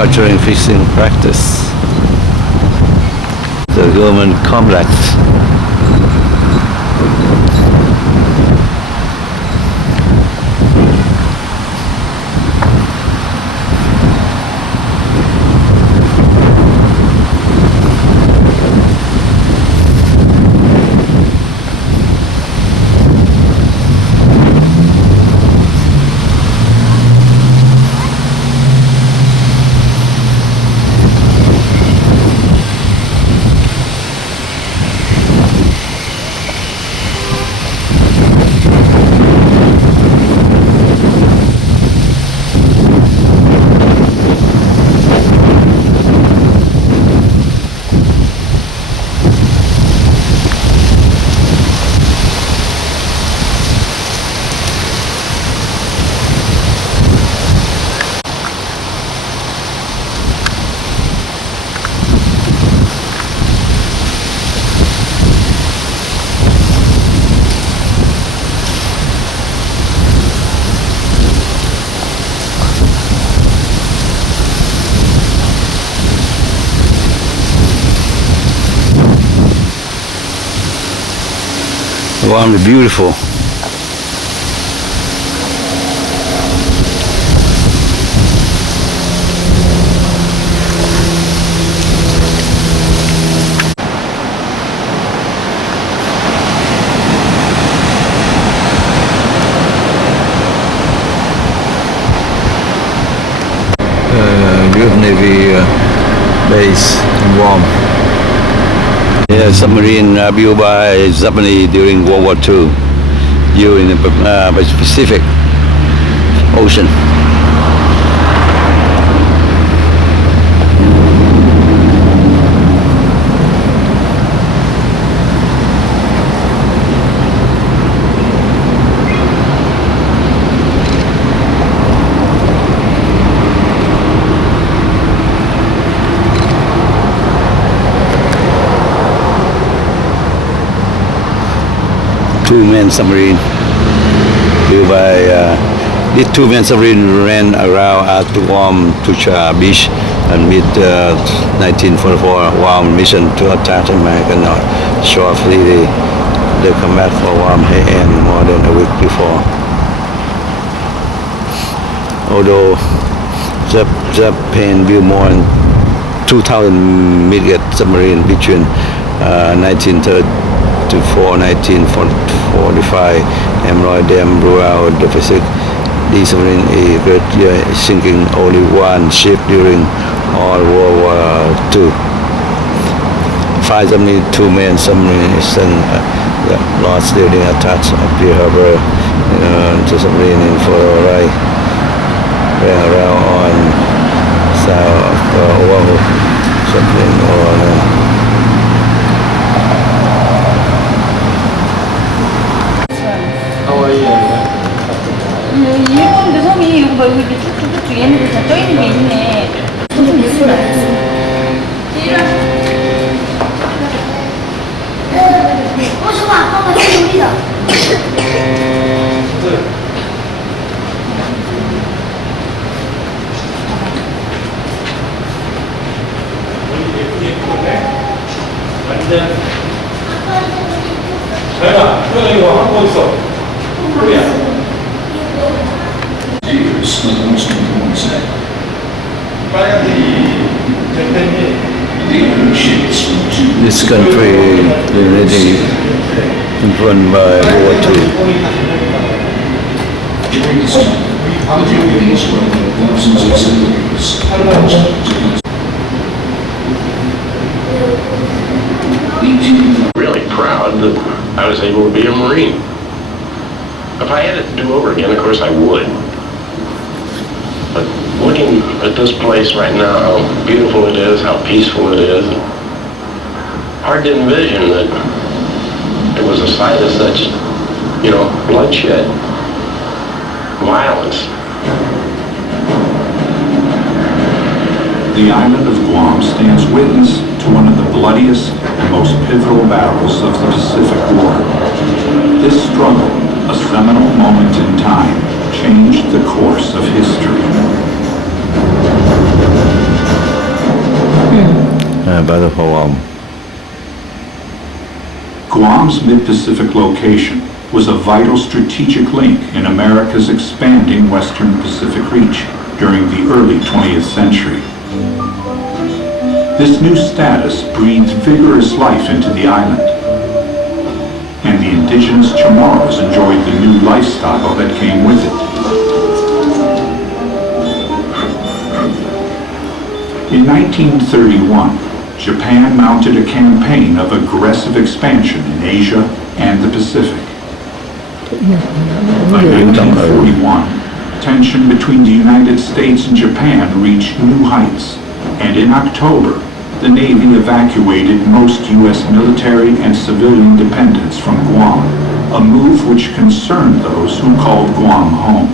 cultural fishing practice. The government complex. Guam is beautiful. US Navy base in Guam. Yeah, submarine built by Japanese during World War II, used in the Pacific Ocean. Two-man submarine built by these two-man submarine ran around at Guam Tucha Beach and mid 1944 Guam mission to attack American North. Shortly the combat for Guam had ended more than a week before. Although Japan built more than 2,000 frigate submarines between 1930 to 1945, employed them throughout the Pacific. These submarines greatly sinking only one ship during all World War II. 5 submarines, 2-man submarines, lost during attacks at the harbor. The submarine in ran around on south of Oahu. Submarine on 일본도 섬이 여기 뭐 이렇게 쭉쭉쭉 얘네들 다 떠있는 게 있네. 무슨 예술 아니야? 저거 아빠가 우리다. 완전. 자연아, 그래 이거 하고 있어. 그래. This country already influenced by World War II. Really proud that I was able to be a Marine. If I had it to do over again, of course I would. But looking at this place right now, how beautiful it is, how peaceful it is, hard to envision that it was a site of such, bloodshed, violence. The island of Guam stands witness to one of the bloodiest and most pivotal battles of the Pacific War. This struggle, a seminal moment in time, changed the course of history. Battle for Guam. Guam's mid-Pacific location was a vital strategic link in America's expanding Western Pacific reach during the early 20th century. This new status breathed vigorous life into the island, and the indigenous Chamorros enjoyed the new lifestyle that came with it. In 1931, Japan mounted a campaign of aggressive expansion in Asia and the Pacific. By 1941, tension between the United States and Japan reached new heights, and in October, the Navy evacuated most U.S. military and civilian dependents from Guam, a move which concerned those who called Guam home.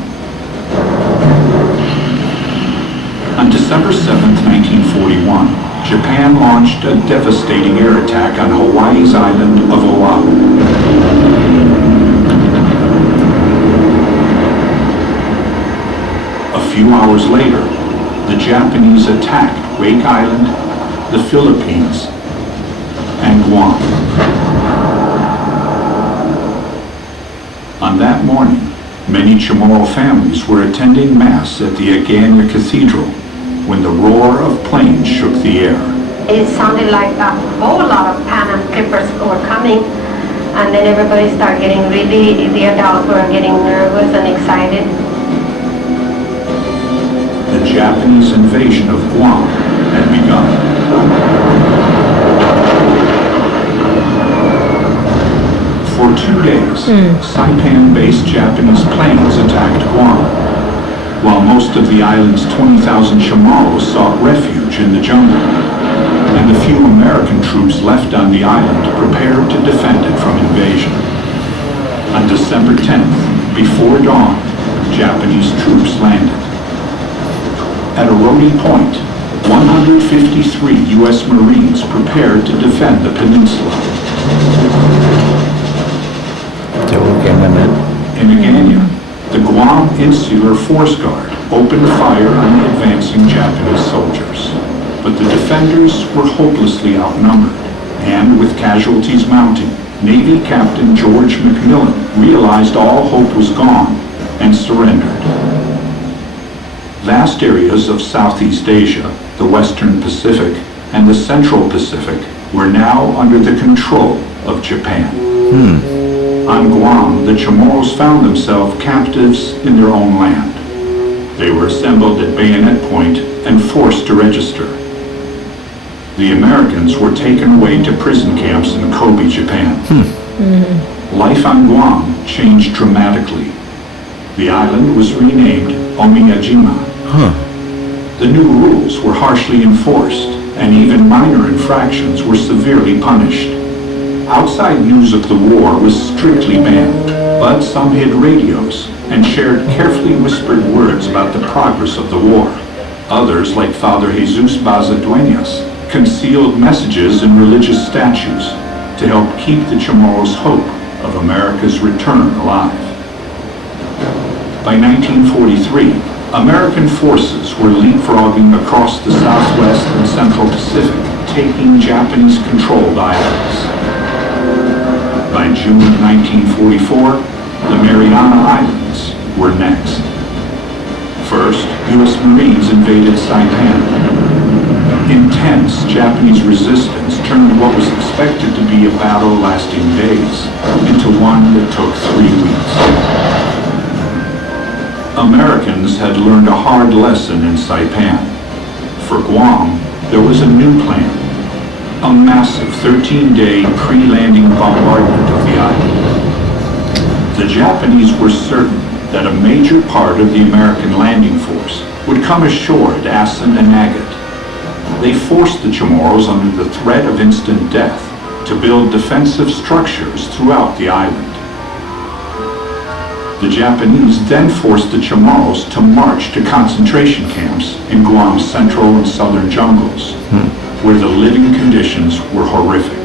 On December 7, 1941, Japan launched a devastating air attack on Hawaii's island of Oahu. A few hours later, the Japanese attacked Wake Island, the Philippines, and Guam. On that morning, many Chamorro families were attending Mass at the Agana Cathedral when the roar of planes shook the air. It sounded like a whole lot of pan and clippers were coming, and then everybody started getting the adults were getting nervous and excited. The Japanese invasion of Guam had begun. For 2 days, Saipan-based Japanese planes attacked Guam, while most of the island's 20,000 Chamorros sought refuge in the jungle, and the few American troops left on the island prepared to defend it from invasion. On December 10th, before dawn, Japanese troops landed. At Oroti Point, 153 U.S. Marines prepared to defend the peninsula. In Agana, the Guam Insular Force Guard opened fire on the advancing Japanese soldiers. But the defenders were hopelessly outnumbered, and with casualties mounting, Navy Captain George McMillan realized all hope was gone and surrendered. Vast areas of Southeast Asia, the Western Pacific, and the Central Pacific were now under the control of Japan. On Guam, the Chamorros found themselves captives in their own land. They were assembled at bayonet point and forced to register. The Americans were taken away to prison camps in Kobe, Japan. Life on Guam changed dramatically. The island was renamed Omiyajima. The new rules were harshly enforced, and even minor infractions were severely punished. Outside news of the war was strictly banned, but some hid radios and shared carefully whispered words about the progress of the war. Others, like Father Jesus Bazaduenas, concealed messages in religious statues to help keep the Chamorros' hope of America's return alive. By 1943, American forces were leapfrogging across the Southwest and Central Pacific, taking Japanese-controlled islands. By June of 1944, the Mariana Islands were next. First, U.S. Marines invaded Saipan. Intense Japanese resistance turned what was expected to be a battle lasting days into one that took 3 weeks. Americans had learned a hard lesson in Saipan. For Guam, there was a new plan. A massive 13-day pre-landing bombardment of the island. The Japanese were certain that a major part of the American landing force would come ashore at Asan and Agate. They forced the Chamorros under the threat of instant death to build defensive structures throughout the island. The Japanese then forced the Chamorros to march to concentration camps in Guam's central and southern jungles, where the living conditions were horrific.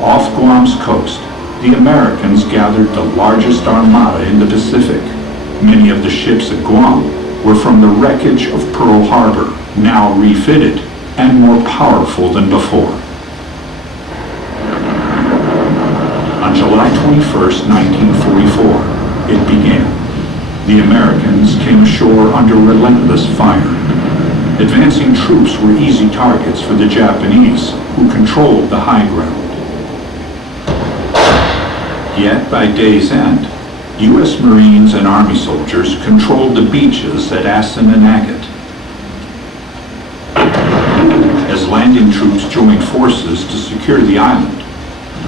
Off Guam's coast, the Americans gathered the largest armada in the Pacific. Many of the ships at Guam were from the wreckage of Pearl Harbor, now refitted and more powerful than before. On July 21st, 1944, it began. The Americans came ashore under relentless fire. Advancing troops were easy targets for the Japanese, who controlled the high ground. Yet, by day's end, U.S. Marines and Army soldiers controlled the beaches at Asin and Agate. As landing troops joined forces to secure the island,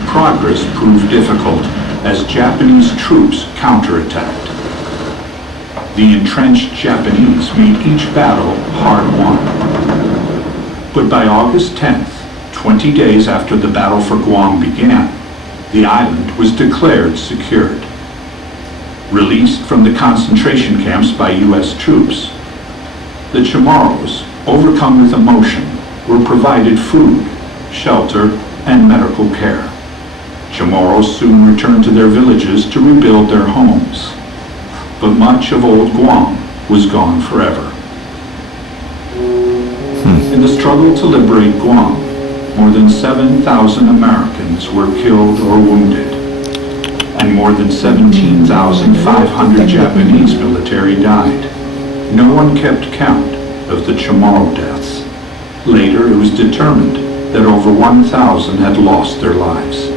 progress proved difficult as Japanese troops counterattacked. The entrenched Japanese made each battle hard-won. But by August 10th, 20 days after the battle for Guam began, the island was declared secured. Released from the concentration camps by U.S. troops, the Chamorros, overcome with emotion, were provided food, shelter, and medical care. Chamorros soon returned to their villages to rebuild their homes. But much of old Guam was gone forever. In the struggle to liberate Guam, more than 7,000 Americans were killed or wounded, and more than 17,500 Japanese military died. No one kept count of the Chamorro deaths. Later, it was determined that over 1,000 had lost their lives.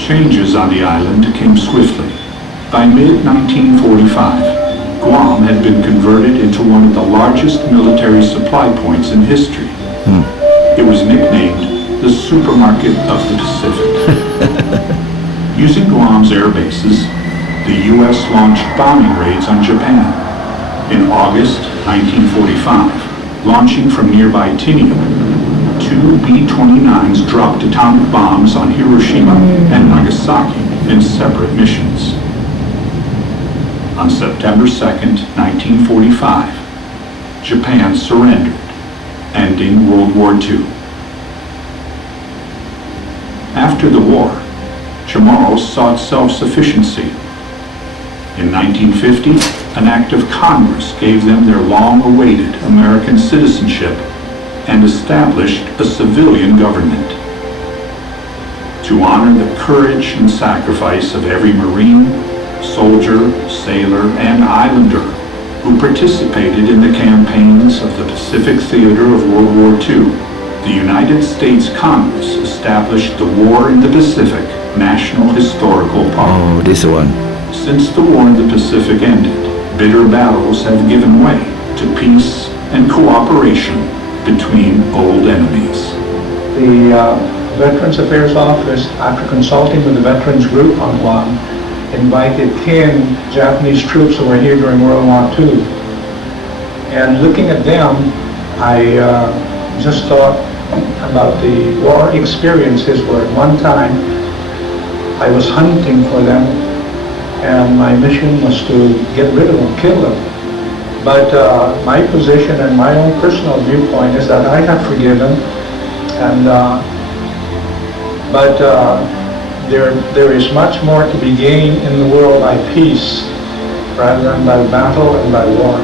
Changes on the island came swiftly. By mid-1945, Guam had been converted into one of the largest military supply points in history. It was nicknamed the Supermarket of the Pacific. Using Guam's air bases, the U.S. launched bombing raids on Japan. In August 1945, launching from nearby Timor, 2 B-29s dropped atomic bombs on Hiroshima and Nagasaki in separate missions. On September 2nd, 1945, Japan surrendered, ending World War II. After the war, Chamorros sought self-sufficiency. In 1950, an act of Congress gave them their long-awaited American citizenship and established a civilian government. To honor the courage and sacrifice of every Marine, soldier, sailor, and islander who participated in the campaigns of the Pacific Theater of World War II, the United States Congress established the War in the Pacific National Historical Park. Oh, this one. Since the war in the Pacific ended, bitter battles have given way to peace and cooperation between old enemies. The Veterans Affairs Office, after consulting with the Veterans Group on Guam, invited 10 Japanese troops who were here during World War II. And looking at them, I just thought about the war experiences where at one time I was hunting for them and my mission was to get rid of them, kill them. But my position and my own personal viewpoint is that I have forgiven, and there is much more to be gained in the world by peace rather than by battle and by war.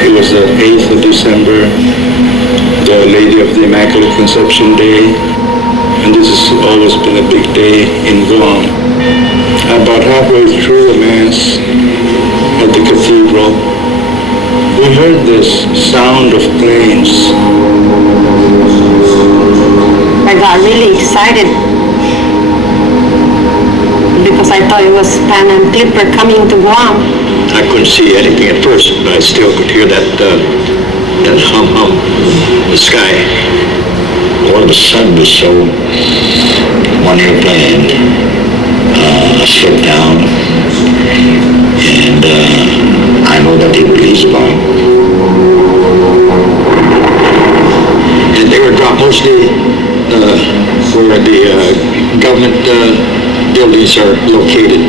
It was the 8th of December, the Lady of the Immaculate Conception Day, and this has always been a big day in Guam. About halfway through the Mass at the cathedral, we heard this sound of planes. I got really excited because I thought it was Pan Am Clipper coming to Guam. I couldn't see anything at first, but I still could hear that hum in the sky. All of a sudden, we saw one airplane slip down, and I know that they released bomb. And they were dropped mostly where the government buildings are located.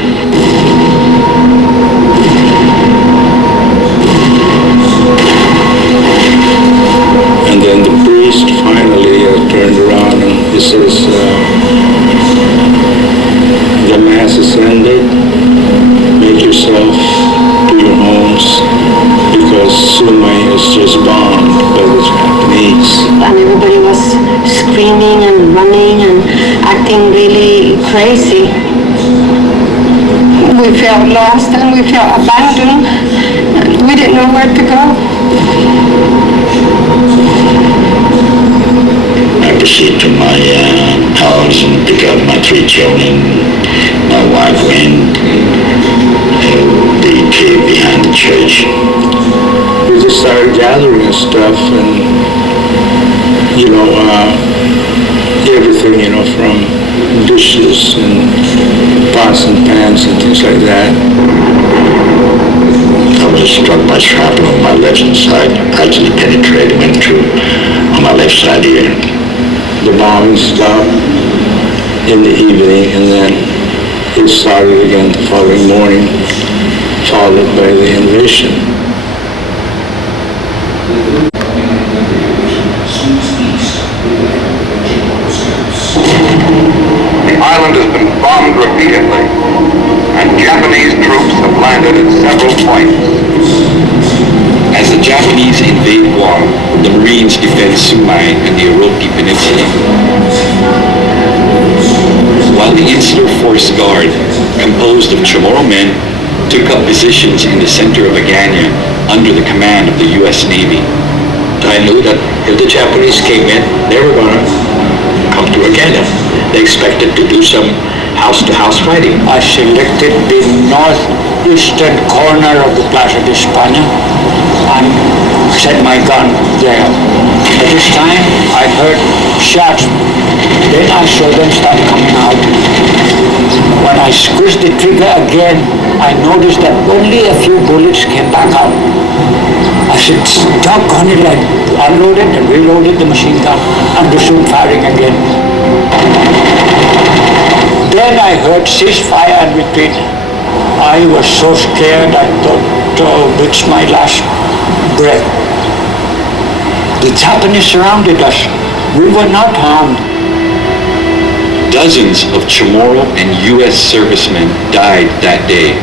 has ended. Make yourself to your homes because Sumai is just bombed by the Japanese. And everybody was screaming and running and acting really crazy. We felt lost and we felt abandoned. We didn't know where to go. I proceeded to my house and pick up my 3 children. My wife went the cave behind the church. We just started gathering and stuff and, everything, from dishes and pots and pans and things like that. I was struck by shrapnel on my left side, actually penetrated, went through on my left side here. The bombing stopped in the evening and then it started again the following morning, followed by the invasion. The island has been bombed repeatedly, and Japanese troops have landed at several points. As the Japanese invade Guam, the Marines defend Sumai and the Oroki Peninsula. While the Insular Force Guard, composed of Chamorro men, took up positions in the center of Agana under the command of the U.S. Navy. I knew that if the Japanese came in, they were going to come to Agana. They expected to do some house-to-house fighting. I selected the northeastern corner of the Plaza de España and set my gun there. At this time, I heard shots. Then I saw them start coming out. When I squeezed the trigger again, I noticed that only a few bullets came back out. I said, doggone it, I unloaded and reloaded the machine gun and resumed firing again. Then I heard ceasefire and retreat. I was so scared I thought, it's my last breath. The Japanese surrounded us. We were not harmed. Dozens of Chamorro and U.S. servicemen died that day.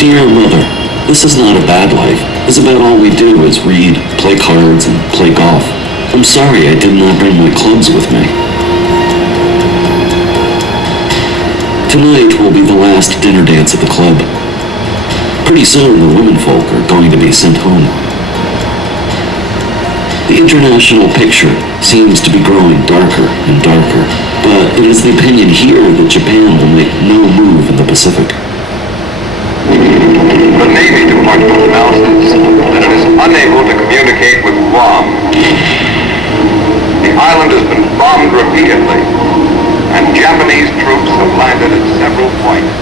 Dear Mother, this is not a bad life. It's about all we do is read, play cards, and play golf. I'm sorry I did not bring my clubs with me. Tonight will be the last dinner dance at the club. Pretty soon the womenfolk are going to be sent home. The international picture seems to be growing darker and darker, but it is the opinion here that Japan will make no move in the Pacific. The Navy Department announces that it is unable to communicate with Guam. The island has been bombed repeatedly, and Japanese troops have landed at several points.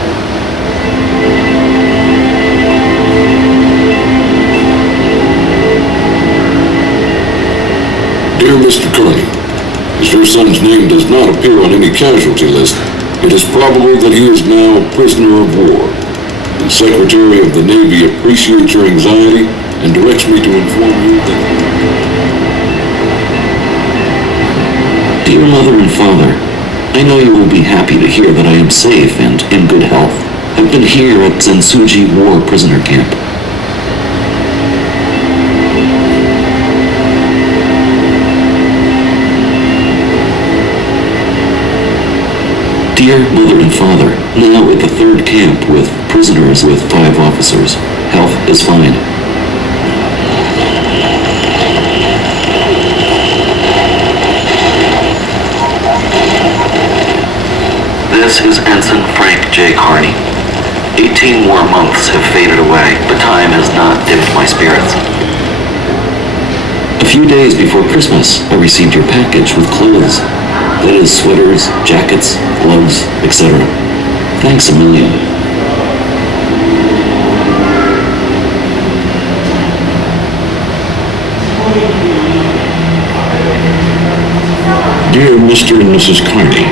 Dear Mr. Kearney, as your son's name does not appear on any casualty list, it is probable that he is now a prisoner of war. The Secretary of the Navy appreciates your anxiety and directs me to inform you that... Dear Mother and Father, I know you will be happy to hear that I am safe and in good health. I've been here at Zensuji War Prisoner Camp. Dear Mother and Father, now at the 3rd camp with prisoners with 5 officers. Health is fine. This is Ensign Frank J. Carney. 18 more months have faded away, but time has not dimmed my spirits. A few days before Christmas, I received your package with clothes. That is sweaters, jackets, gloves, etc. Thanks a million. Dear Mr. and Mrs. Carney,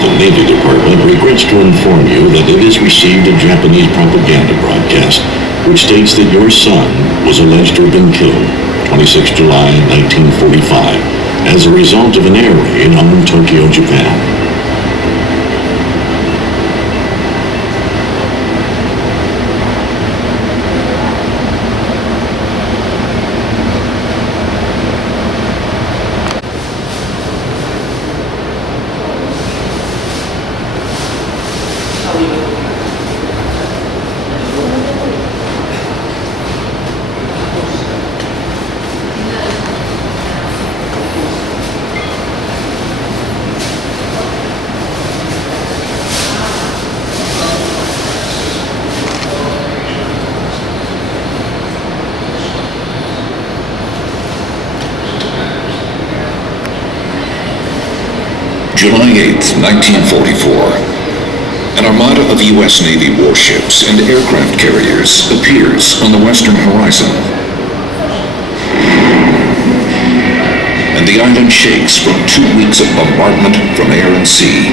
the Navy Department regrets to inform you that it has received a Japanese propaganda broadcast which states that your son was alleged to have been killed 26 July 1945 as a result of an air raid on Tokyo, Japan. July 8, 1944. An armada of U.S. Navy warships and aircraft carriers appears on the western horizon. And the island shakes from 2 weeks of bombardment from air and sea.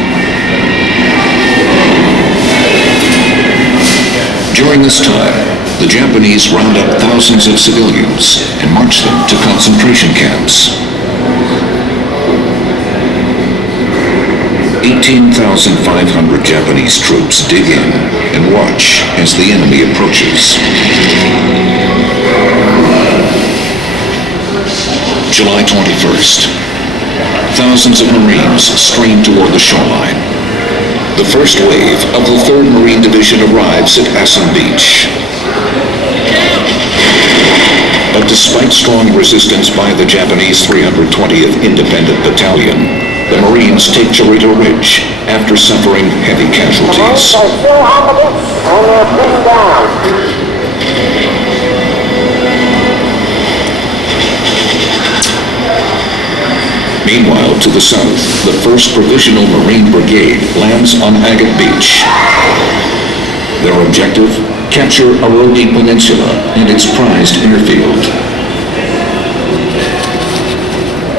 During this time, the Japanese round up thousands of civilians and march them to concentration camps. 18,500 Japanese troops dig in and watch as the enemy approaches. July 21st. Thousands of Marines stream toward the shoreline. The first wave of the 3rd Marine Division arrives at Assam Beach. But despite strong resistance by the Japanese 320th Independent Battalion, the Marines take Chorito Ridge after suffering heavy casualties. Meanwhile, to the south, the 1st Provisional Marine Brigade lands on Agate Beach. Their objective? Capture Arogi Peninsula and its prized airfield.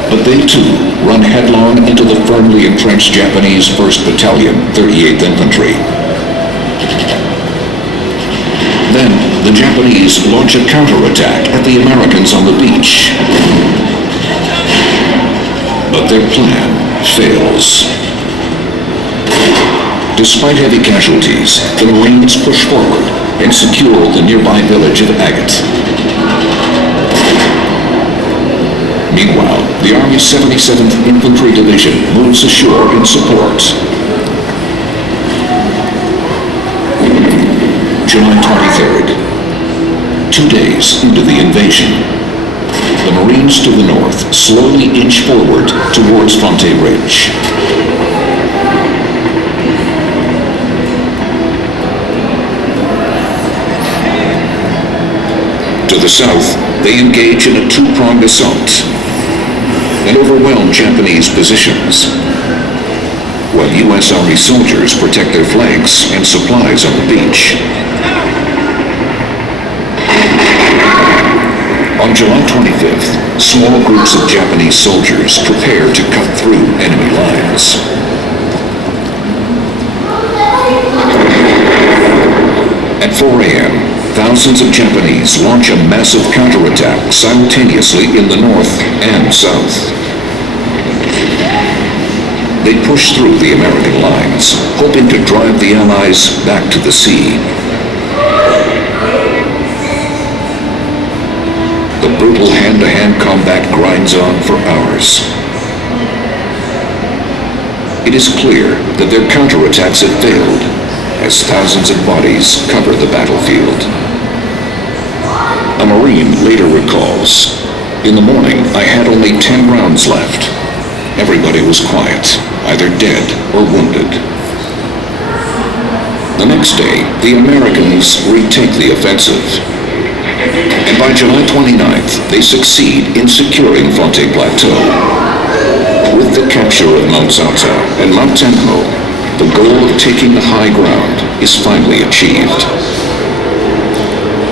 But they too run headlong into the firmly entrenched Japanese 1st Battalion, 38th Infantry. Then, the Japanese launch a counterattack at the Americans on the beach. But their plan fails. Despite heavy casualties, the Marines push forward and secure the nearby village of Agate. Meanwhile, the Army's 77th Infantry Division moves ashore in support. July 23rd. 2 days into the invasion, the Marines to the north slowly inch forward towards Fonte Ridge. To the south, they engage in a two-pronged assault and overwhelm Japanese positions, while U.S. Army soldiers protect their flanks and supplies on the beach. On July 25th, small groups of Japanese soldiers prepare to cut through enemy lines. At 4 a.m., thousands of Japanese launch a massive counterattack simultaneously in the north and south. They push through the American lines, hoping to drive the Allies back to the sea. The brutal hand-to-hand combat grinds on for hours. It is clear that their counterattacks have failed, as thousands of bodies cover the battlefield. A Marine later recalls, "In the morning, I had only 10 rounds left. Everybody was quiet, either dead or wounded." The next day, the Americans retake the offensive. And by July 29th, they succeed in securing Fonte Plateau. With the capture of Mount Zata and Mount Tenjo, the goal of taking the high ground is finally achieved.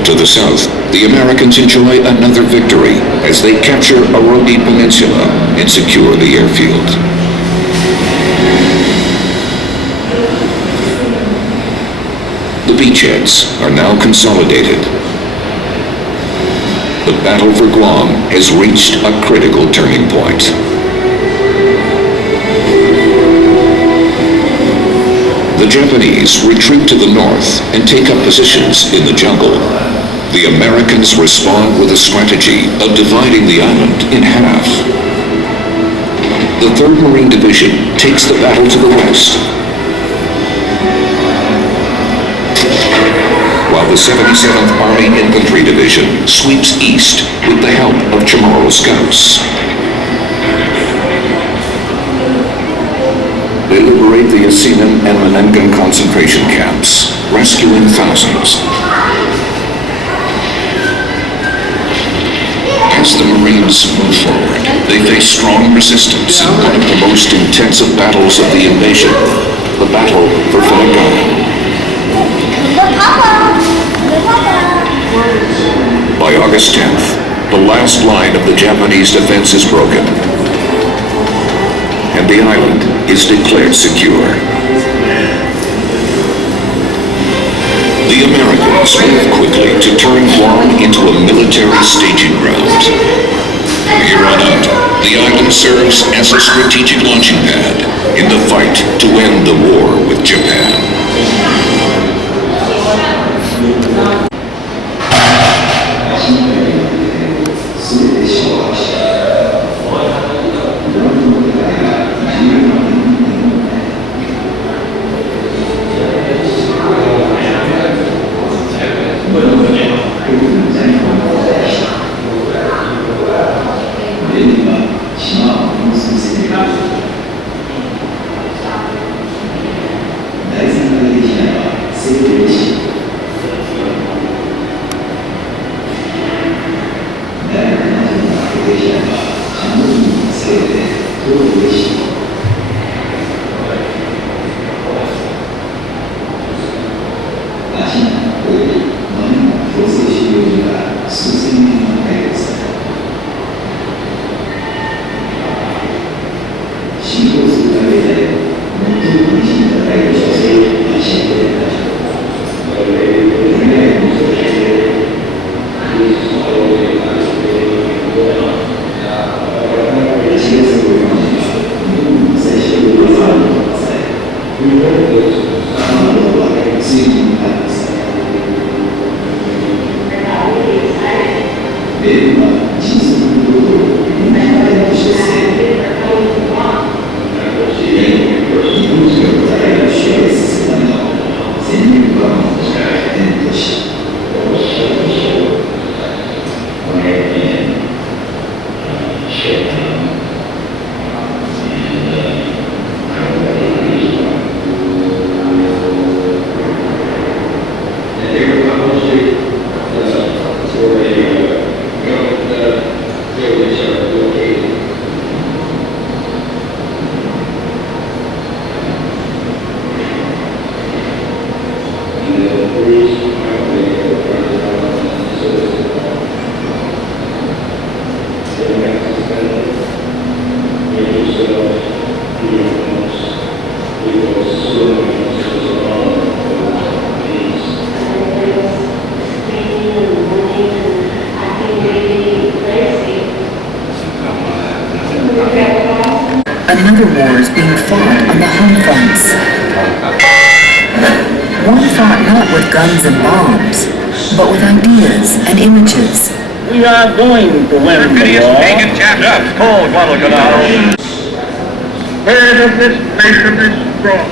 To the south, the Americans enjoy another victory as they capture Arogi Peninsula and secure the airfield. beachheads are now consolidated. The battle for Guam has reached a critical turning point. The Japanese retreat to the north and take up positions in the jungle. The Americans respond with a strategy of dividing the island in half. The 3rd Marine Division takes the battle to the west, while the 77th Army Infantry Division sweeps east with the help of Chamorro scouts. They liberate the Asinan and Menengan concentration camps, rescuing thousands. As the Marines move forward, they face strong resistance in one of the most intensive battles of the invasion, the Battle for Philippines. By August 10th, the last line of the Japanese defense is broken, and the island is declared secure. The Americans move quickly to turn Guam into a military staging ground. Here on out, the island serves as a strategic launching pad in the fight to end the war with Japan. Another war is being fought on the home fronts. One fought not with guns and bombs, but with ideas and images. We are going to win the war. Cold Guadalcanal. Where does this nation is strong?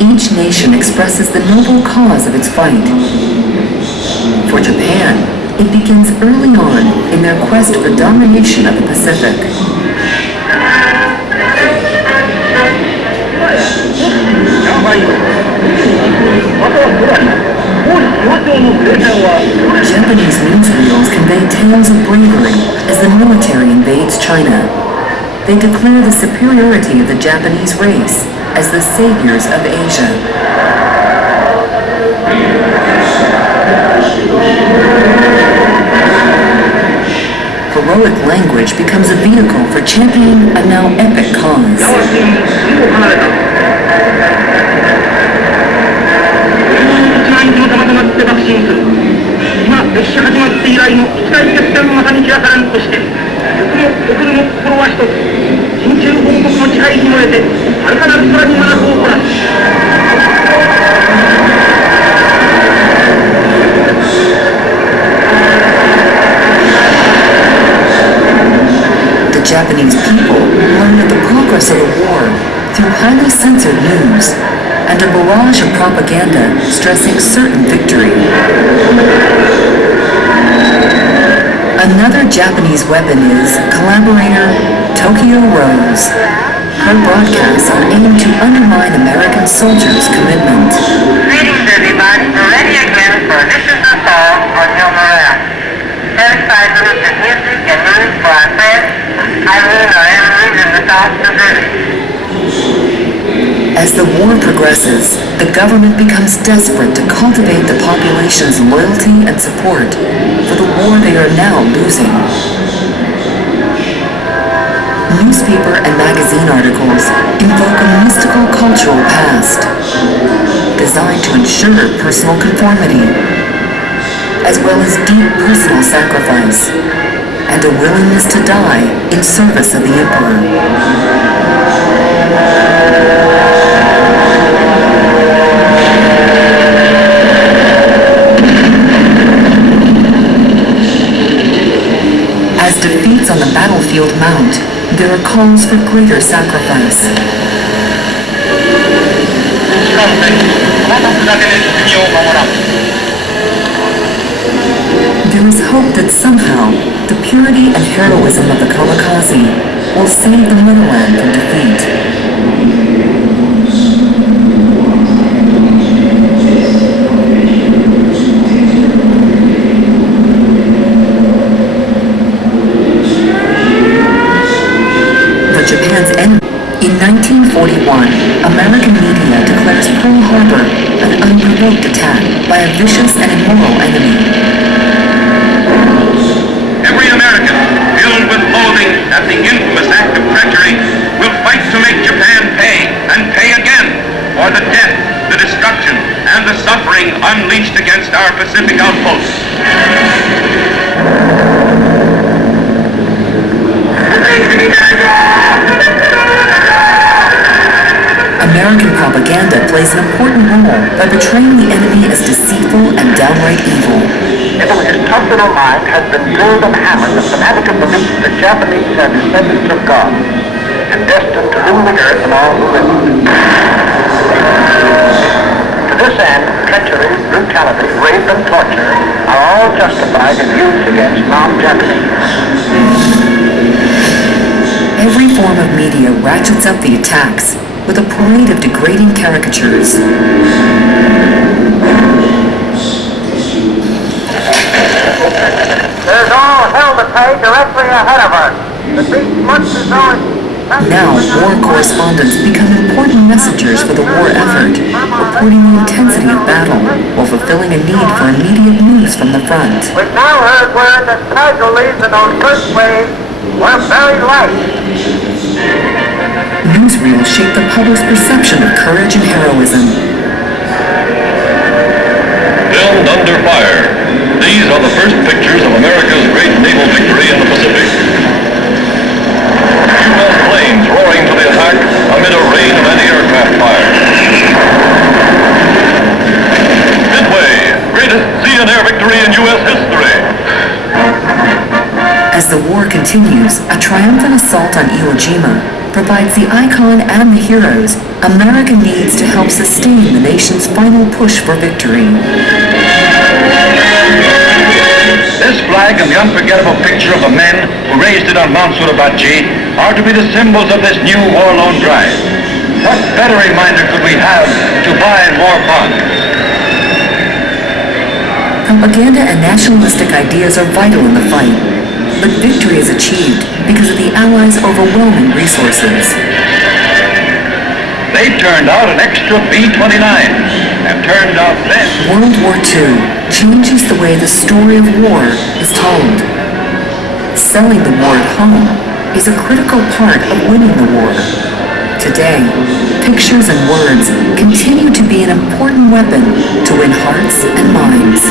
Each nation expresses the noble cause of its fight. For Japan, it begins early on in their quest for domination of the Pacific. Japanese newsreels convey tales of bravery as the military invades China. They declare the superiority of the Japanese race as the saviors of Asia. heroic language becomes a vehicle for championing a now epic cause. The Japanese people learned of the progress of the war through highly censored news and a barrage of propaganda stressing certain victory. Another Japanese weapon is collaborator Tokyo Rose. Her broadcasts are aimed to undermine American soldiers' commitment. Greetings, everybody. We're ready again for This Is the Fall on Your Morale. 35 minutes of music and news for our friends, Irene, our enemies, and the South Pacific. As the war progresses, the government becomes desperate to cultivate the population's loyalty and support for the war they are now losing. Newspaper and magazine articles invoke a mystical cultural past, designed to ensure personal conformity, as well as deep personal sacrifice, and a willingness to die in service of the emperor. As defeats on the battlefield mount, there are calls for greater sacrifice. There is hope that somehow the purity and heroism of the kamikaze will save the motherland from defeat. Japan's enemy. In 1941, American media declares Pearl Harbor an unprovoked attack by a vicious and immoral enemy. Every American, filled with loathing at the infamous act of treachery, will fight to make Japan pay, and pay again, for the death, the destruction, and the suffering unleashed against our Pacific outposts. American propaganda plays an important role by portraying the enemy as deceitful and downright evil. Into his personal mind has been drilled and hammered the fanatic belief that Japanese are descendants of God and destined to rule the earth and all who live on it. To this end, treachery, brutality, rape, and torture are all justified and used against non-Japanese. Every form of media ratchets up the attacks with a parade of degrading caricatures. There's all hell to pay directly ahead of us. The beast must is on. Now, war correspondents become important messengers for the war effort, reporting the intensity of battle while fulfilling a need for immediate news from the front. We've now heard word that casualties in those first waves were very light. Newsreels shape the public's perception of courage and heroism. Filmed under fire. These are the first pictures of America's great naval victory in the Pacific. U.S. planes roaring to the attack amid a rain of anti-aircraft fire. Midway, greatest sea and air victory in U.S. history. As the war continues, a triumphant assault on Iwo Jima provides the icon and the heroes America needs to help sustain the nation's final push for victory. This flag and the unforgettable picture of the men who raised it on Mount Suribachi are to be the symbols of this new war-loan drive. What better reminder could we have to buy more bonds? Propaganda and nationalistic ideas are vital in the fight, but victory is achieved because of the Allies' overwhelming resources. They turned out an extra B-29 and turned out this. World War II changes the way the story of war is told. Selling the war at home is a critical part of winning the war. Today, pictures and words continue to be an important weapon to win hearts and minds.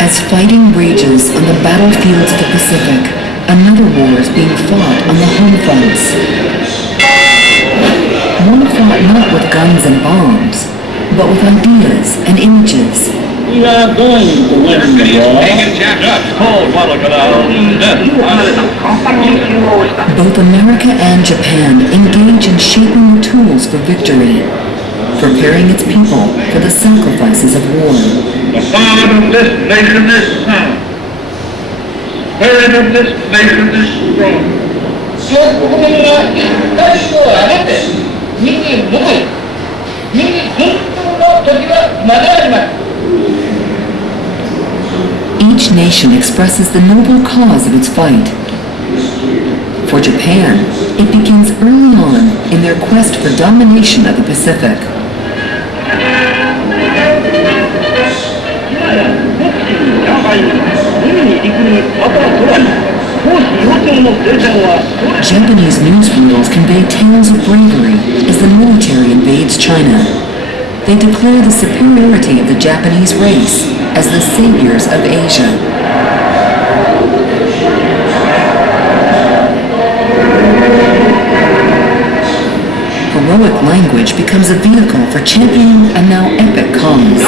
As fighting rages on the battlefields of the Pacific, another war is being fought on the home fronts. One fought not with guns and bombs, but with ideas and images. We are going to win the war. Both America and Japan engage in shaping the tools for victory, preparing its people for the sacrifices of war. The God of this nation is sound. Spirit of this nation is strong. Each nation expresses the noble cause of its fight. For Japan, it begins early on in their quest for domination of the Pacific. Japanese newsreels convey tales of bravery as the military invades China. They declare the superiority of the Japanese race as the saviors of Asia. Heroic language becomes a vehicle for championing a now epic cause.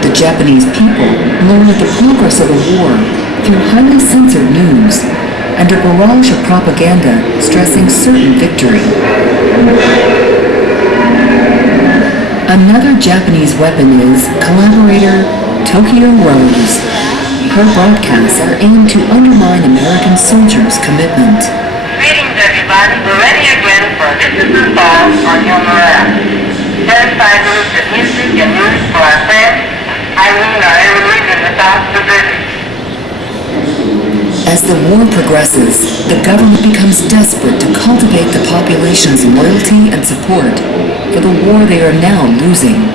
The Japanese people learn of the progress of the war through highly censored news and a barrage of propaganda stressing certain victory. Another Japanese weapon is collaborator Tokyo Rose. Her broadcasts are aimed to undermine American soldiers' commitment. Greetings, everybody. We're ready again for This Is the Fall on Your Morale. 75 minutes of music and news for our friends, Irene, our enemies in the South Pacific. As the war progresses, the government becomes desperate to cultivate the population's loyalty and support for the war they are now losing.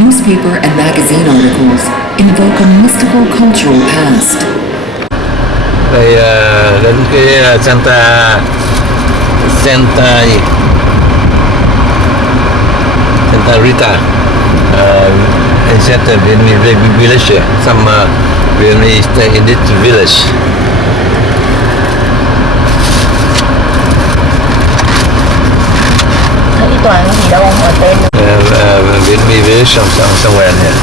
Newspaper and magazine articles invoke a mystical cultural past. Đây đến cái Santa Rita, inside the Vietnamese village. Some Vietnamese stay in this village. Toàn gì đâu ở tên Vietnamese village somewhere in here.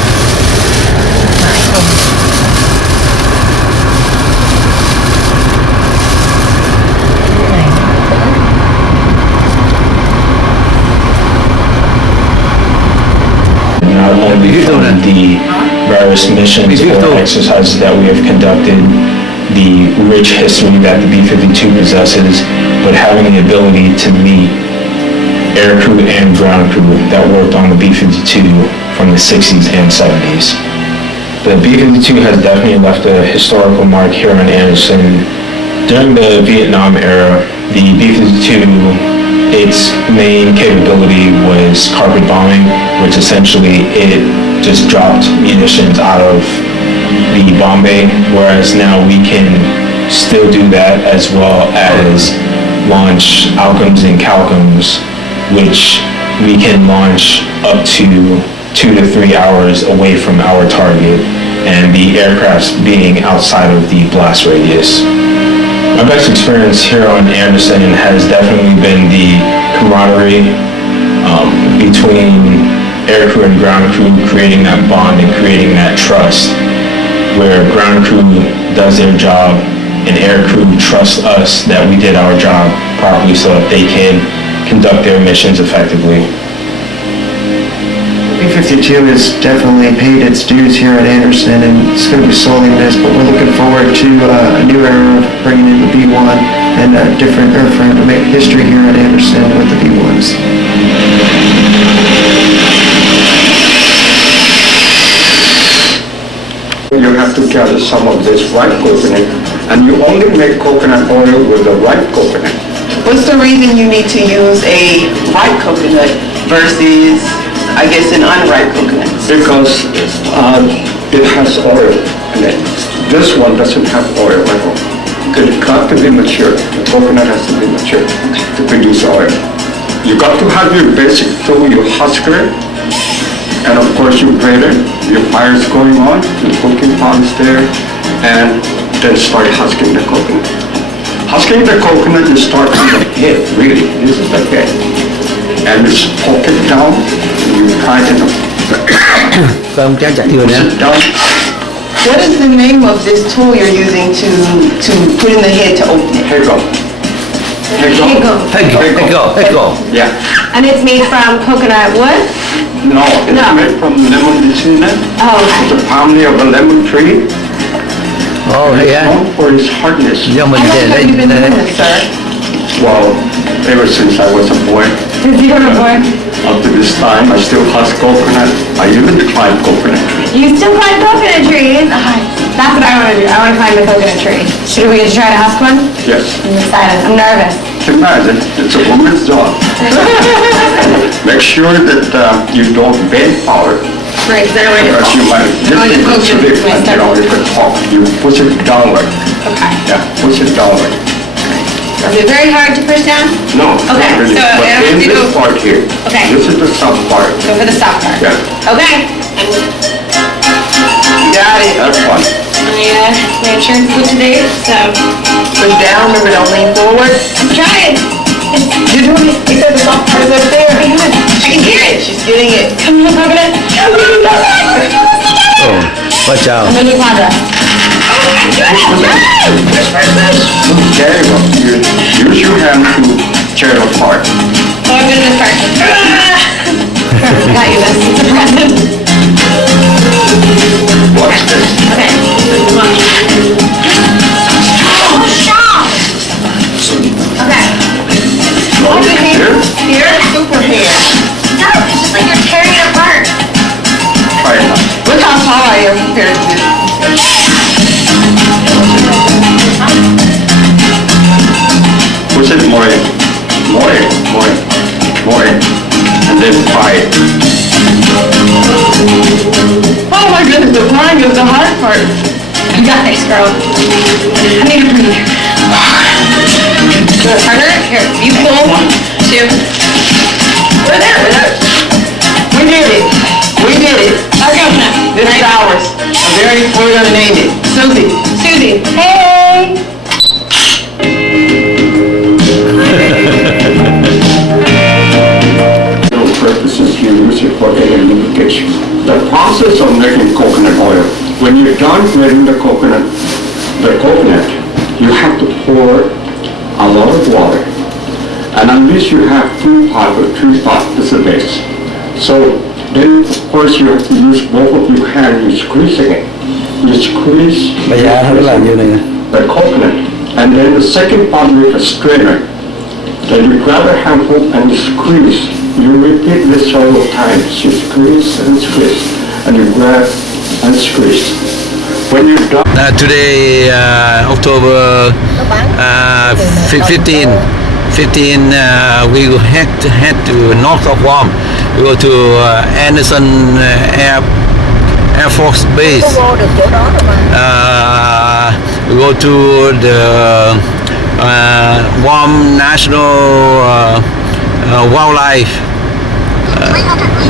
Not only from the various missions or exercises that we have conducted, the rich history that the B-52 possesses, but having the ability to meet air crew and ground crew that worked on the B-52 from the 60s and 70s. The B-52 has definitely left a historical mark here on Anderson. During the Vietnam era, the B-52, its main capability was carpet bombing, which essentially it just dropped munitions out of the Bombay, whereas now we can still do that as well as launch Alcoms and Calcoms, which we can launch up to 2 to 3 hours away from our target, and the aircrafts being outside of the blast radius. My best experience here on Anderson has definitely been the camaraderie between air crew and ground crew, creating that bond and creating that trust, where ground crew does their job and air crew trusts us that we did our job properly so that they can conduct their missions effectively. B-52 has definitely paid its dues here at Anderson, and it's going to be sorely missed, but we're looking forward to a new era of bringing in the B-1 and a different airframe to make history here at Anderson with the B-1s. You have to gather some of this ripe coconut, and you only make coconut oil with the ripe coconut. What's the reason you need to use a ripe coconut versus, I guess, an unripe coconut? Because it has oil in it. This one doesn't have oil at all. It's got to be mature. The coconut has to be mature to produce oil. You got to have your basic tool, your husker, and of course your grater. Your fire's going on, the cooking pot is there, and then start husking the coconut. Husking the coconut, you start from the head, really. This is the head. And you poke it down, and you tie it up. What is the name of this tool you're using to put in the head to open it? Hego. Yeah. And it's made from coconut wood? No, it's made from lemon ricina. Oh, okay. It's a family of a lemon tree. Oh, and yeah. It's known for its hardness. How long have you been doing this, sir? Well, ever since I was a boy. Since you were a boy? Up to this time, I still husk coconut. I even climb coconut trees. You still climb coconut trees? That's what I want to do. I want to climb the coconut tree. Should we try to husk one? Yes. I'm excited. I'm nervous. Imagine, it's a woman's job. Make sure that you don't bend power. Right, because I don't want to Because you might, you could talk. You push it downward. Okay. Yeah, push it downward. Is it very hard to push down? No, Okay, not really. so I But don't have in to this go- part here. Okay. This is the soft part. Go for the soft part. Yeah, Okay. Got it. that's fun. My insurance is up to date, so Push down, remember, don't lean forward. I'm trying. You're doing it. He said the soft part is up there. I can hear it. She's getting it. Come on, coconut. Oh, watch out. I'm gonna do Quadra. There you go. You use your hand to tear it apart. Oh, I'm doing this part. Got you this. It's a present. Watch this. Okay. Come on. Oh, stop. Okay. Oh, good hair. Here? Super hair. No, it's just like you're tearing it apart. Try it out. Look how tall I am compared to this. Push it more in. More in. More in. More in. And then try it. Oh my goodness, the prying is the hard part. You got this, girl. I need to breathe. Harder? Here, you pull. 2. We're there. We did it. We did it. Okay, This is ours. We're gonna name it. Susie. Susie. Hey! Purposes you use it for identification. The process of making coconut oil, when you're done making the coconut, you have to pour a lot of water. And unless you have 2 pot or 3 pot, it's the best. So then, of course, you have to use both of your hands, you're squeezing it. You squeeze the coconut. And then the second part with a strainer. Then you grab a handful and you squeeze. You repeat this several times. You squeeze and squeeze. And you grab and squeeze. When you're done... Today, October 15, we will head to north of Guam. We go to Anderson Air Force Base. Có vô được chỗ đó rồi mà. We go to the Guam National Wildlife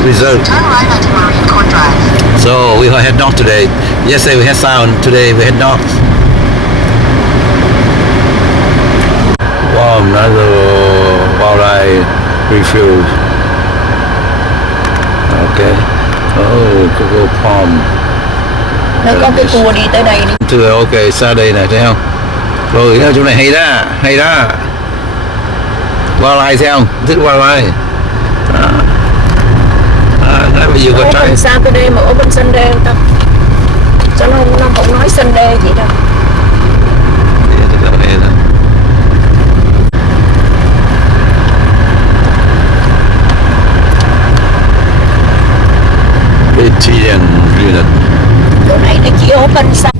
Reserve. So we head north today. Yesterday we head south. Today we head north. Guam National Wildlife Refuge. Okay. Oh, cocoa palm. Nó có cái tour đi tới đây đi. Từ ok, xa đây này thấy không? Rồi cái chỗ này hay đó, hay đó. Wildlife thấy không? Thích wildlife. Bây giờ có trai. Sao tới đây mà open Sunday ta? Sao nó không nói Sunday gì đâu. ATN unit. Chỗ này nó chỉ open sao?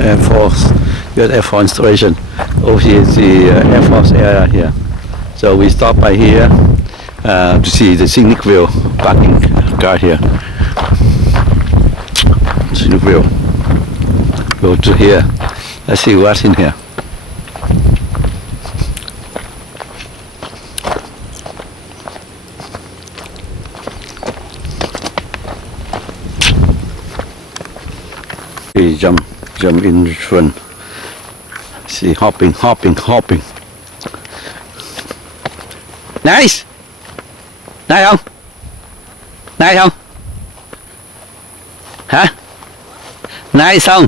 Air Force, good Air Force installation. Over here is the Air Force area here. So we stop by here to see the scenic view, parking car here. Scenic view. Go to here. Let's see what's in here. We jump in front. See, hopping. Nice. Này không? Này không? Hả? Này xong.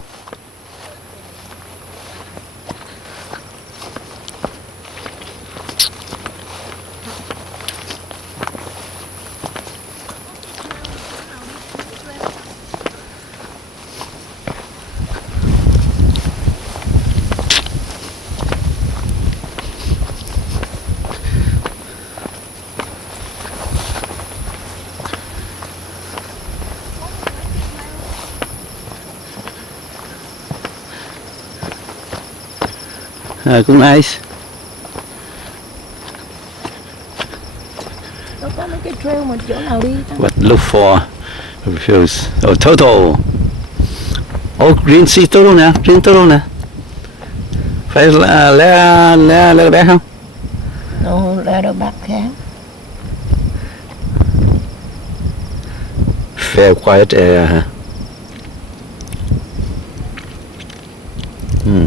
Cũng nice. Nó có mấy cái trail mà chỗ nào đi ta? What look for refuse. Oh, total. Oh, green sea total nè, green total nè. Phải lẽ bé không? No, lẽ đâu bác khác. Fair quiet area hả?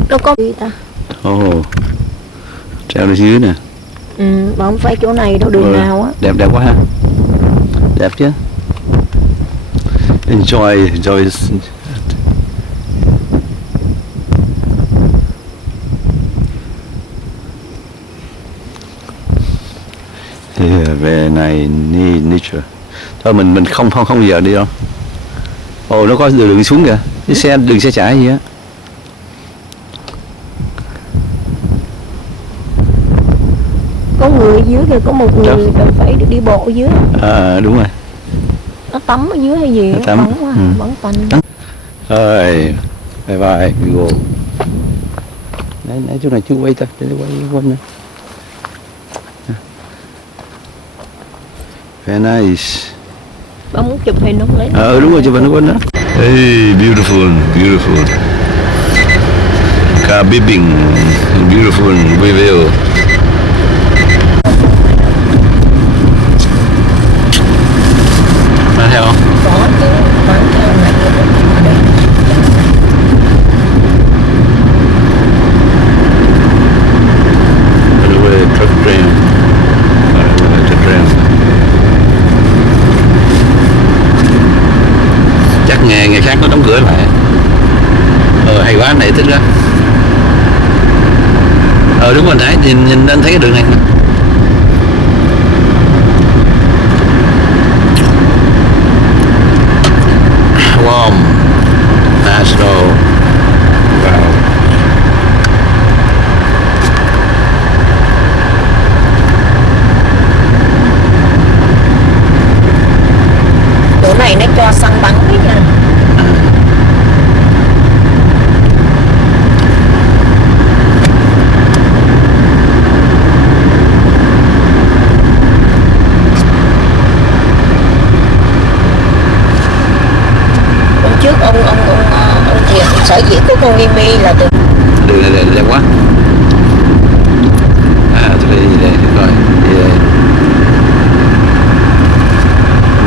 Nó có gì ta? Oh, treo lên dưới nè. Mà không phải chỗ này đâu, đường nào á. Đẹp quá ha. Đẹp chứ. Enjoy this. Yeah, về này nature. Thôi mình không giờ đi đâu. Ồ, nó có đường xuống kìa. Cái đường xe chạy gì á. Có người ở dưới kìa, có một người đâu phải đi bộ ở dưới. Đúng rồi. Nó tắm ở dưới hay gì? Nó tắm. Bẩn quá, bẩn tanh. Rồi, bye bye, we go. Nãy chỗ này chưa quay ta, để quay quanh nữa. Very nice. Bạn muốn chụp hình không lấy? Đúng rồi, chụp hình nó quên đó. Hey, beautiful. Car beeping, beautiful view. Nó theo không? Có chứ, bán theo này. Truck tram. Chắc ngày khác nó đóng cửa lại. Hay quá, này thích đó. Đúng rồi, nãy nhìn nên thấy cái đường này. Guam National Chỗ này nó cho săn bắn đấy nha. trước ông Thiện sở dĩ của con Mimi là từ đường này đẹp quá. Tôi đây gì đây coi.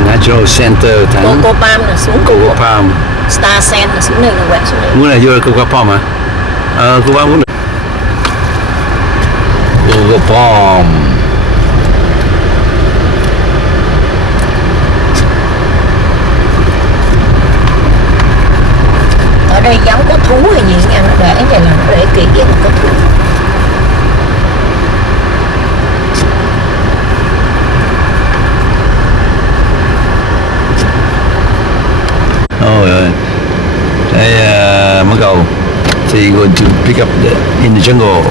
Natural Center thẳng. Coco Palm là xuống Coco Palm. Star Sen là xuống đây là quẹt xuống đây. Muốn này vô là Coco Palm hả? Coco Palm muốn được. Coco Palm. Ở đây giống có thú hay gì nha, nó để vậy là nó để kỹ cái một có thú. Ôi ơi. Đây mắc cầu. So you're going to pick up in the jungle.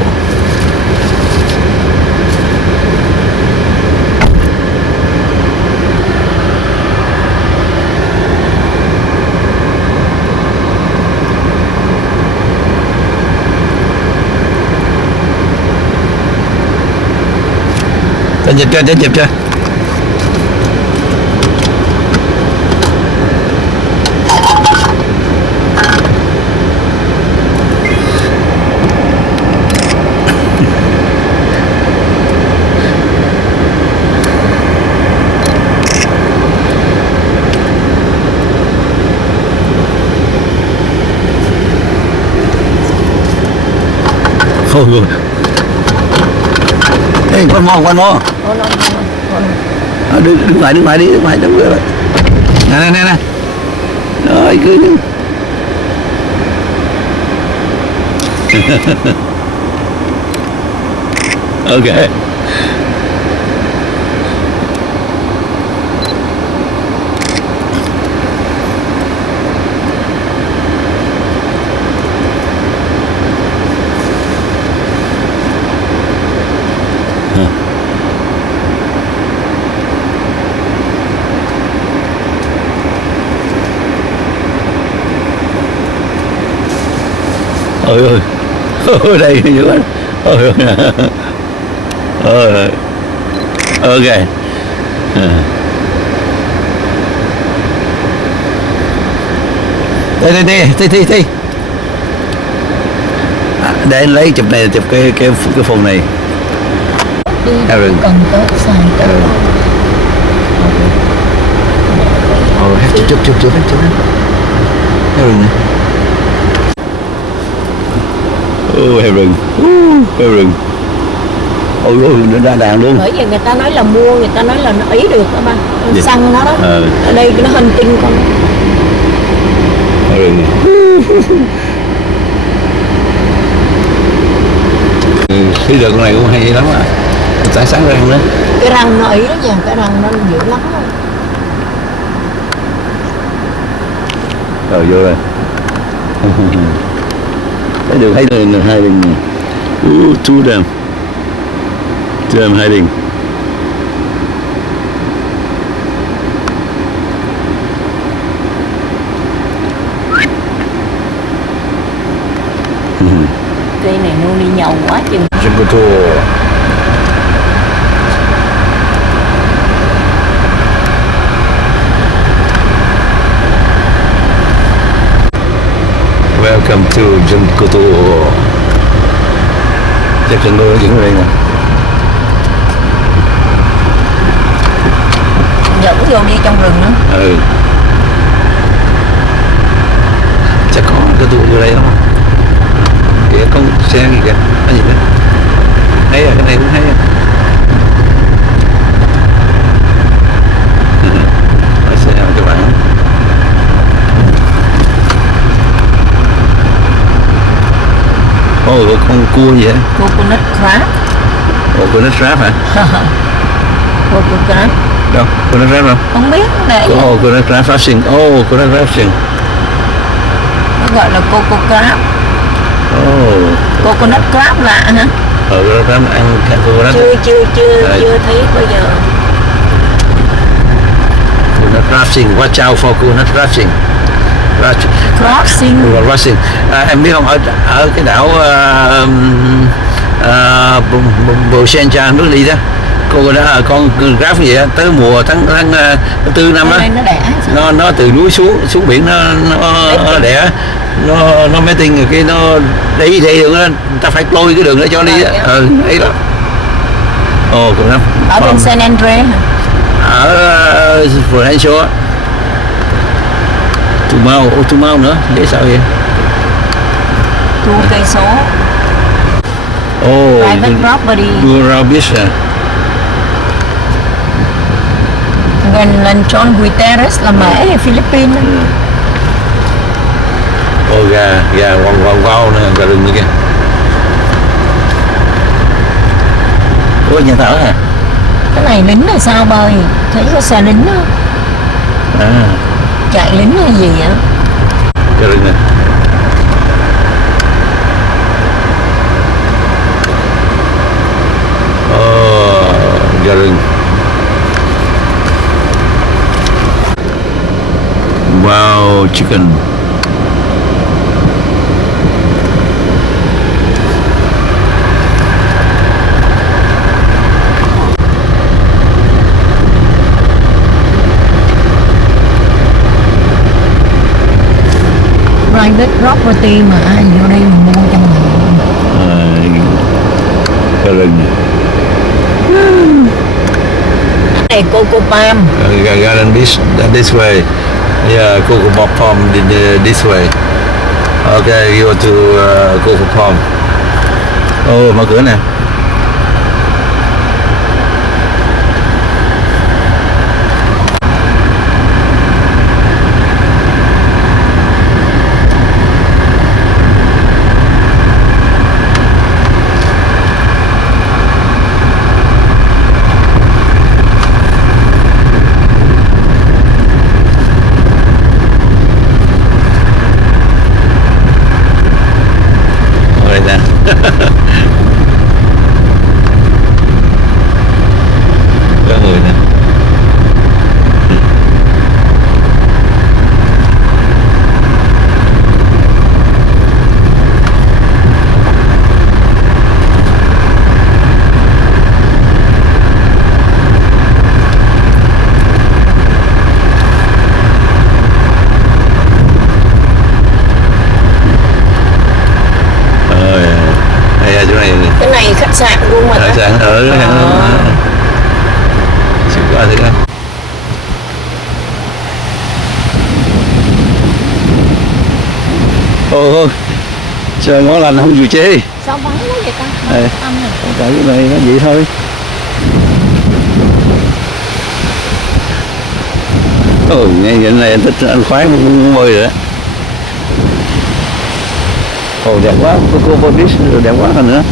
Đánh chụp cho. Thôi rồi. Ê, con mò. Đứng lại đi, đứng lại đóng cửa lại. Nè. Rồi cứ đứng. Ok. Ôi ơi, đây dữ quá. Ôi ơi. Ok. Đây. Để anh lấy chụp này, chụp cái phone này. Cần tới xài tới. Chụp. Aaron này. Heo rừng. Ôi nó đa đàn luôn. Bởi vì người ta nói là mua, người ta nói là nó ý được đó ba. Săn nó đó. Ở đây nó hình tinh con. Heo rừng này. Khi được con này cũng hay lắm à. Tại sáng răng đó. Cái răng nó ý đó nha, cái răng nó dữ lắm đó. Rồi vô rồi. Thấy được hai đường này. Two them hiding. Cây này nuôi đi nhậu quá chừng. Jungle tour. Welcome to Jungle tour. Chắc chắn tôi những người này nè. Dẫn vô đi trong rừng nữa. Chắc có cái tụ vô đây không? Kìa con xe gì kìa. Cái gì đó. Hay à, cái này cũng hay à. Hỏi xe cho bạn. Con cua gì vậy? Coconut crab. Coconut crab hả? Coconut crab. Đâu? Coconut crab không? Không biết để. Coconut crab fishing. Coconut crab fishing. Nó gọi là coco crab. Coconut crab lạ hả? Coconut crab ăn coconut. Chưa thấy bao giờ. Coconut crafting, watch out for coconut crafting. Crossing. Em biết không, ở cái đảo Bồ Sencha nước đi đó, Cô đó con graph vậy á, tới mùa tháng 4 năm á, nó từ núi xuống biển nó đẻ, nó mới tinh rồi cái nó đi đường đó, ta phải lôi cái đường đó cho đi á, ấy đó. Con graph ở bên San Andreas ở Florence á, Two Mile nữa, để sao vậy? Tour cây số. Private property. Burao Beach à. Gần lần John Guterres là mẹ ở Philippines. Gà quăng nè, gà rừng nữa kìa. Nhà thờ hả? Cái này lính là sao bơi? Thấy có xe lính đó. Chạy lính hay gì á? Gà rừng nè. Gà rừng. Wow, chicken. Private property mà ai vô đây mà mua cho mình. Gà rừng. Này Coco Palm. Garden Beach, this way. Yeah, Coco Palm this way. Okay, you go to Coco Palm. Mở cửa nè. Có người nè. Cái này khách sạn luôn mà. Khách sạn Xin qua thử coi. Trời ngon lành không dù chê. Sao vắng quá vậy ta? Âm này. Cái này nó vậy thôi. Nghe vậy này anh thích, anh khoái muốn bơi rồi đó. Đẹp quá, cô Beach đẹp quá hơn nữa.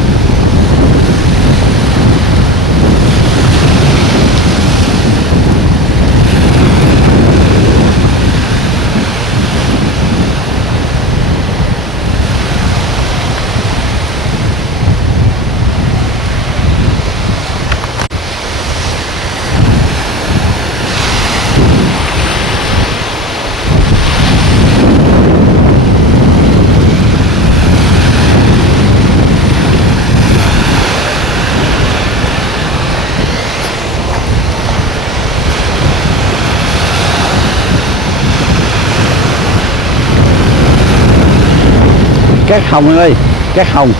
Cát hồng anh ơi, cát hồng,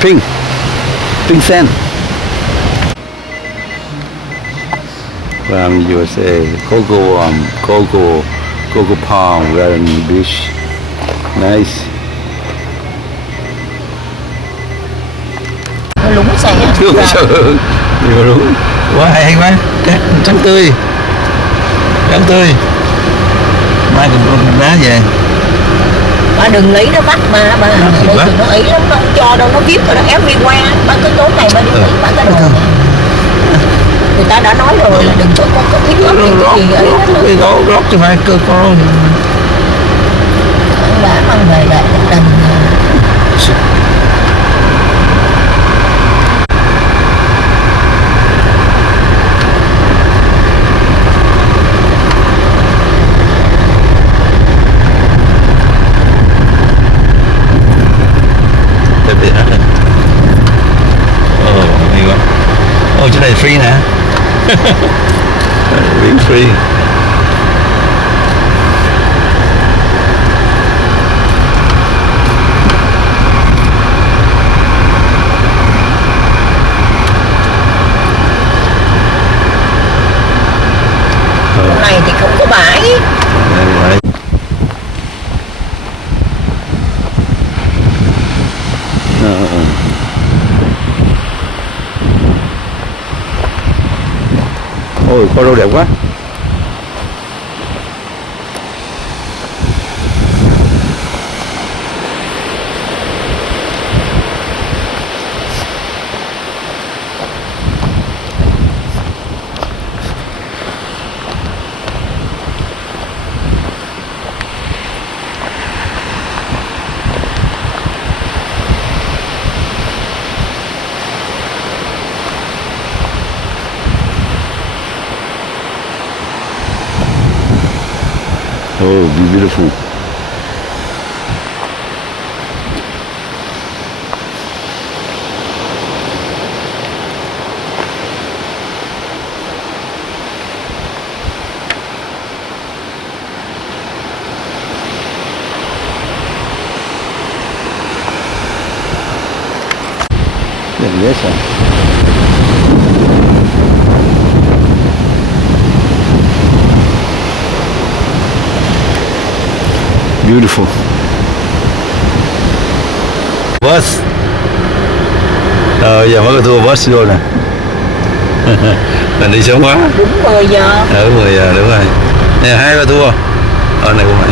pink sand. From USA, Coco Palm Garden Beach, nice. Lúng xẻ. Nhiều lúng, quá hay quá, cát trắng tươi, mai còn đá về. Bà đừng lấy nó bắt mà bà nó ấy lắm, nó không cho đâu, nó viết rồi nó everywhere. Bà cứ tối này bà đi lấy bà cái đồ này. Người ta đã nói rồi là đừng có viết lắm cái gì ấy. Cái rót cho phải cơ con. Đã mang về lại đành. Chỗ này Biển free. Chỗ này thì không có bãi. Đấy. Ôi, có đâu đẹp quá. Oh, beautiful. Belleza. Beautiful. Bus. Giờ mới có tour bus vô nè. Mình đi sớm quá. Đúng 10 giờ. 10 giờ đúng rồi. Nè 2 có tour. Này của mày.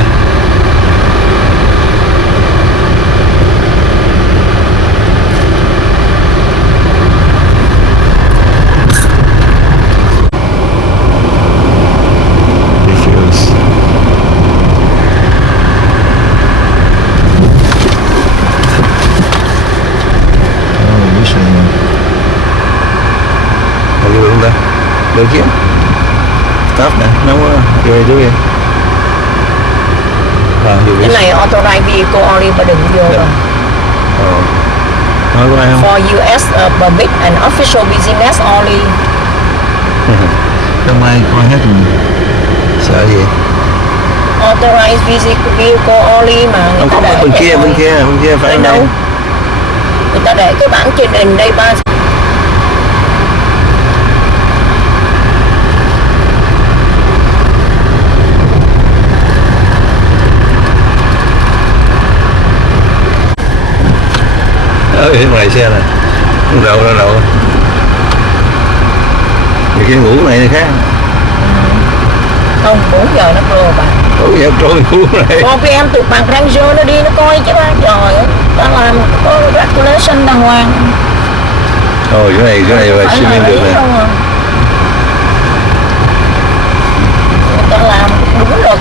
Được chứ. Stop nè, nó có rồi dưới kìa. Cái này authorized vehicle only mà đừng vô rồi. Nói có ai không? For US permit and official business only. Không ai coi hết rồi. Sợ gì? Authorized vehicle only mà. Không có bên kia phải đâu. Người ta để cái bảng trên nền đây ba. Ngoài xe này đậu thì cái ngủ này thì khác không 4 giờ nó trôi bà 4 giờ trôi ngủ này con cái em tụi bạn ranger nó đi nó coi chứ ba trời ơi ta làm có regulation đàng hoàng. Cái này là swimming được nè. Người ta làm đúng luật